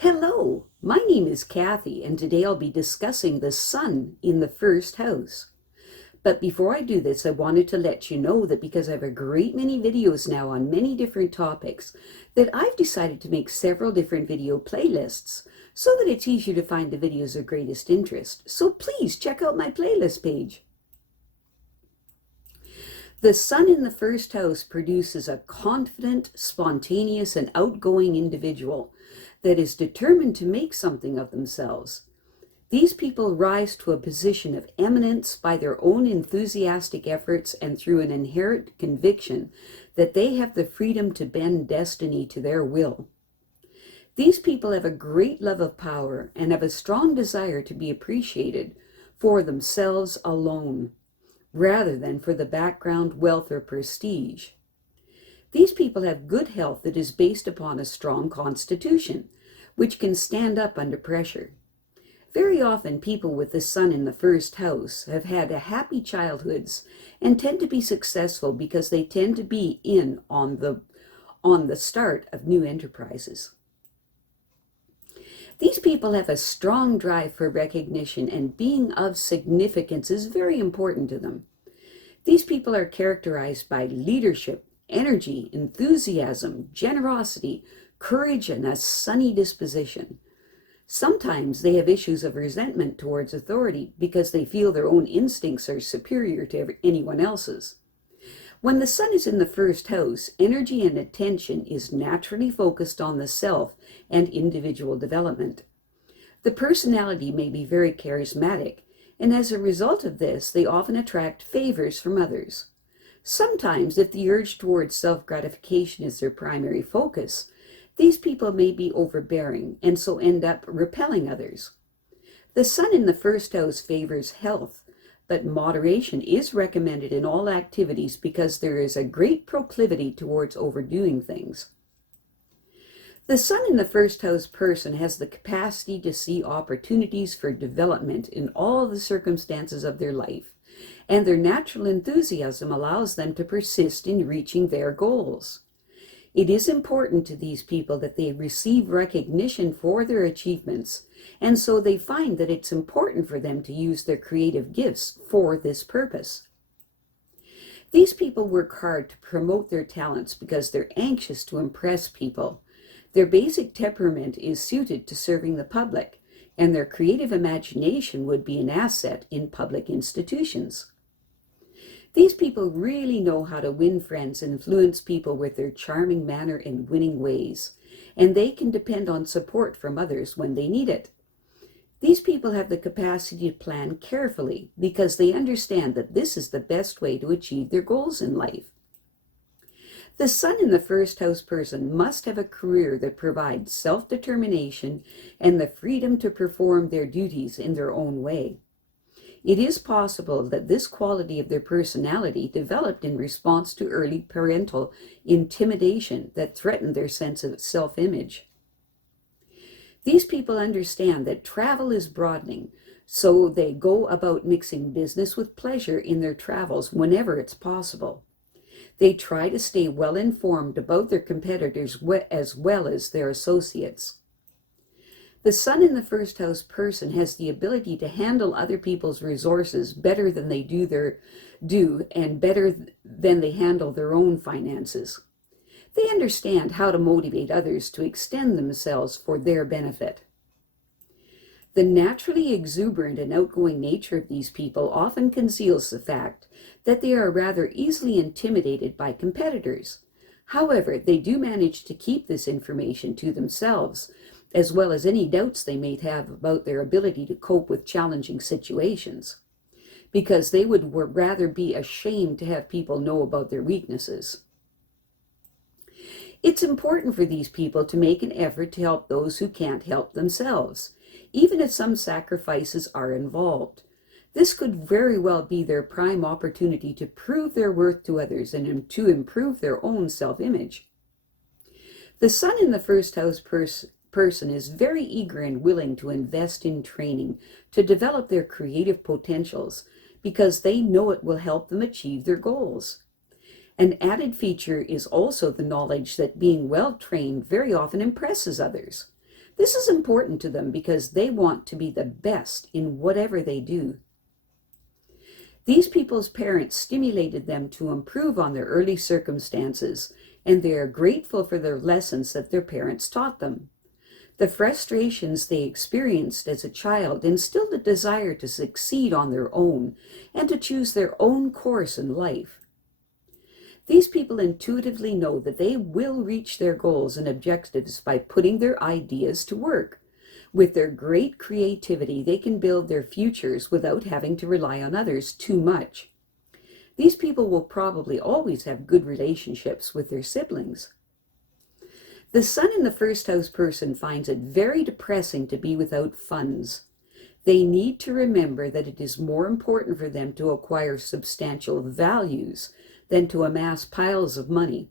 Hello, my name is Kathy, and today I'll be discussing the sun in the first house. But before I do this, I wanted to let you know that because I have a great many videos now on many different topics, that I've decided to make several different video playlists so that it's easier to find the videos of greatest interest. So please check out my playlist page. The sun in the first house produces a confident, spontaneous, and outgoing individual that is determined to make something of themselves. These people rise to a position of eminence by their own enthusiastic efforts and through an inherent conviction that they have the freedom to bend destiny to their will. These people have a great love of power and have a strong desire to be appreciated for themselves alone, rather than for the background, wealth, or prestige. These people have good health that is based upon a strong constitution, which can stand up under pressure. Very often, people with the sun in the first house have had happy childhoods and tend to be successful because they tend to be in on the start of new enterprises. These people have a strong drive for recognition, and being of significance is very important to them. These people are characterized by leadership, energy, enthusiasm, generosity, courage, and a sunny disposition. Sometimes they have issues of resentment towards authority because they feel their own instincts are superior to anyone else's. When the sun is in the first house, energy and attention is naturally focused on the self and individual development. The personality may be very charismatic, and as a result of this, they often attract favors from others. Sometimes, if the urge towards self-gratification is their primary focus, these people may be overbearing and so end up repelling others. The sun in the first house favors health, but moderation is recommended in all activities because there is a great proclivity towards overdoing things. The sun in the first house person has the capacity to see opportunities for development in all the circumstances of their life, and their natural enthusiasm allows them to persist in reaching their goals. It is important to these people that they receive recognition for their achievements, and so they find that it's important for them to use their creative gifts for this purpose. These people work hard to promote their talents because they're anxious to impress people. Their basic temperament is suited to serving the public, and their creative imagination would be an asset in public institutions. These people really know how to win friends and influence people with their charming manner and winning ways, and they can depend on support from others when they need it. These people have the capacity to plan carefully because they understand that this is the best way to achieve their goals in life. The sun in the first house person must have a career that provides self-determination and the freedom to perform their duties in their own way. It is possible that this quality of their personality developed in response to early parental intimidation that threatened their sense of self-image. These people understand that travel is broadening, so they go about mixing business with pleasure in their travels whenever it's possible. They try to stay well informed about their competitors as well as their associates. The sun in the first house person has the ability to handle other people's resources better than they do and better than they handle their own finances. They understand how to motivate others to extend themselves for their benefit. The naturally exuberant and outgoing nature of these people often conceals the fact that they are rather easily intimidated by competitors. However, they do manage to keep this information to themselves, as well as any doubts they may have about their ability to cope with challenging situations, because they would rather be ashamed to have people know about their weaknesses. It's important for these people to make an effort to help those who can't help themselves, even if some sacrifices are involved. This could very well be their prime opportunity to prove their worth to others and to improve their own self-image. The sun in the first house person is very eager and willing to invest in training to develop their creative potentials because they know it will help them achieve their goals. An added feature is also the knowledge that being well trained very often impresses others. This is important to them because they want to be the best in whatever they do. These people's parents stimulated them to improve on their early circumstances, and they are grateful for the lessons that their parents taught them. The frustrations they experienced as a child instilled a desire to succeed on their own and to choose their own course in life. These people intuitively know that they will reach their goals and objectives by putting their ideas to work. With their great creativity, they can build their futures without having to rely on others too much. These people will probably always have good relationships with their siblings. The Sun in the first house person finds it very depressing to be without funds. They need to remember that it is more important for them to acquire substantial values than to amass piles of money.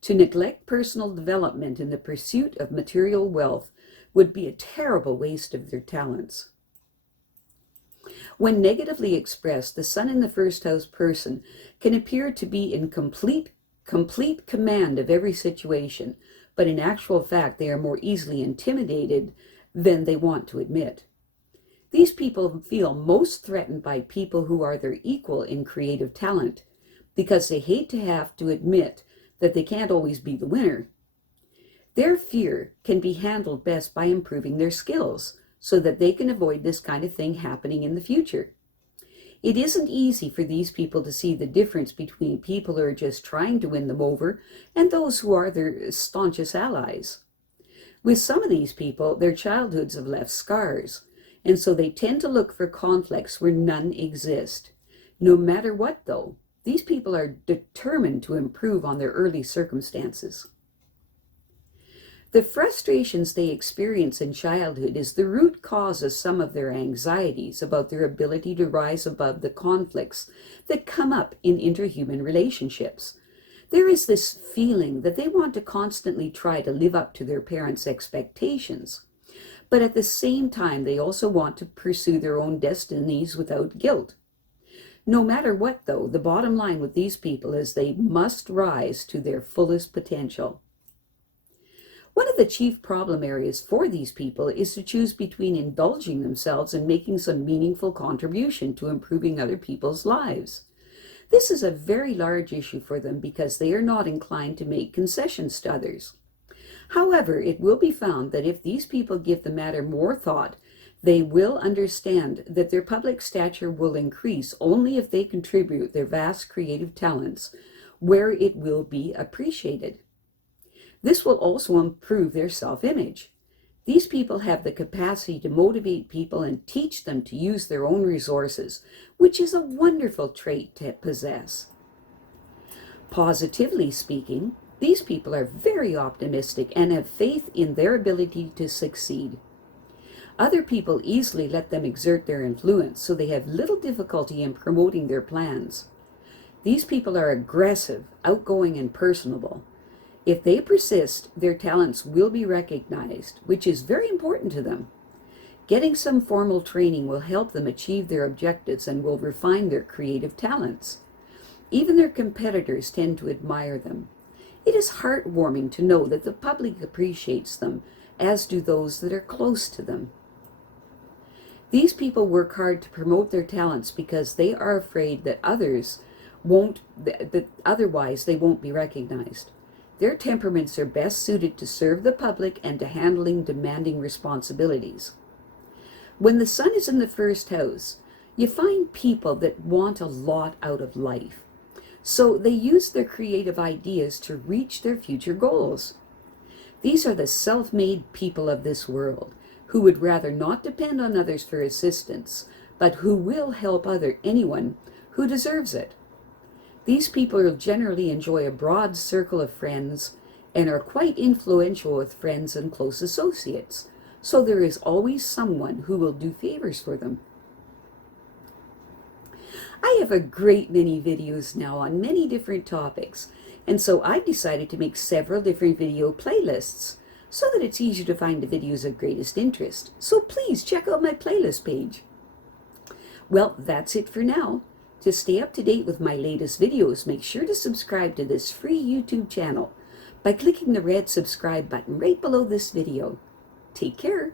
To neglect personal development in the pursuit of material wealth would be a terrible waste of their talents. When negatively expressed, the Sun in the first house person can appear to be in complete command of every situation, but in actual fact they are more easily intimidated than they want to admit. These people feel most threatened by people who are their equal in creative talent, because they hate to have to admit that they can't always be the winner. Their fear can be handled best by improving their skills, so that they can avoid this kind of thing happening in the future. It isn't easy for these people to see the difference between people who are just trying to win them over and those who are their staunchest allies. With some of these people, their childhoods have left scars, and so they tend to look for conflicts where none exist. No matter what, though, these people are determined to improve on their early circumstances. The frustrations they experience in childhood is the root cause of some of their anxieties about their ability to rise above the conflicts that come up in interhuman relationships. There is this feeling that they want to constantly try to live up to their parents' expectations, but at the same time they also want to pursue their own destinies without guilt. No matter what, though, the bottom line with these people is they must rise to their fullest potential. One of the chief problem areas for these people is to choose between indulging themselves and making some meaningful contribution to improving other people's lives. This is a very large issue for them because they are not inclined to make concessions to others. However, it will be found that if these people give the matter more thought, they will understand that their public stature will increase only if they contribute their vast creative talents where it will be appreciated. This will also improve their self-image. These people have the capacity to motivate people and teach them to use their own resources, which is a wonderful trait to possess. Positively speaking, these people are very optimistic and have faith in their ability to succeed. Other people easily let them exert their influence, so they have little difficulty in promoting their plans. These people are aggressive, outgoing, and personable. If they persist, their talents will be recognized, which is very important to them. Getting some formal training will help them achieve their objectives and will refine their creative talents. Even their competitors tend to admire them. It is heartwarming to know that the public appreciates them, as do those that are close to them. These people work hard to promote their talents because they are afraid that otherwise they won't be recognized. Their temperaments are best suited to serve the public and to handling demanding responsibilities. When the Sun is in the first house, you find people that want a lot out of life. So they use their creative ideas to reach their future goals. These are the self-made people of this world, who would rather not depend on others for assistance, but who will help anyone who deserves it. These people generally enjoy a broad circle of friends and are quite influential with friends and close associates, so there is always someone who will do favors for them. I have a great many videos now on many different topics, and so I decided to make several different video playlists so that it's easier to find the videos of greatest interest. So please check out my playlist page. Well, that's it for now. To stay up to date with my latest videos, make sure to subscribe to this free YouTube channel by clicking the red subscribe button right below this video. Take care.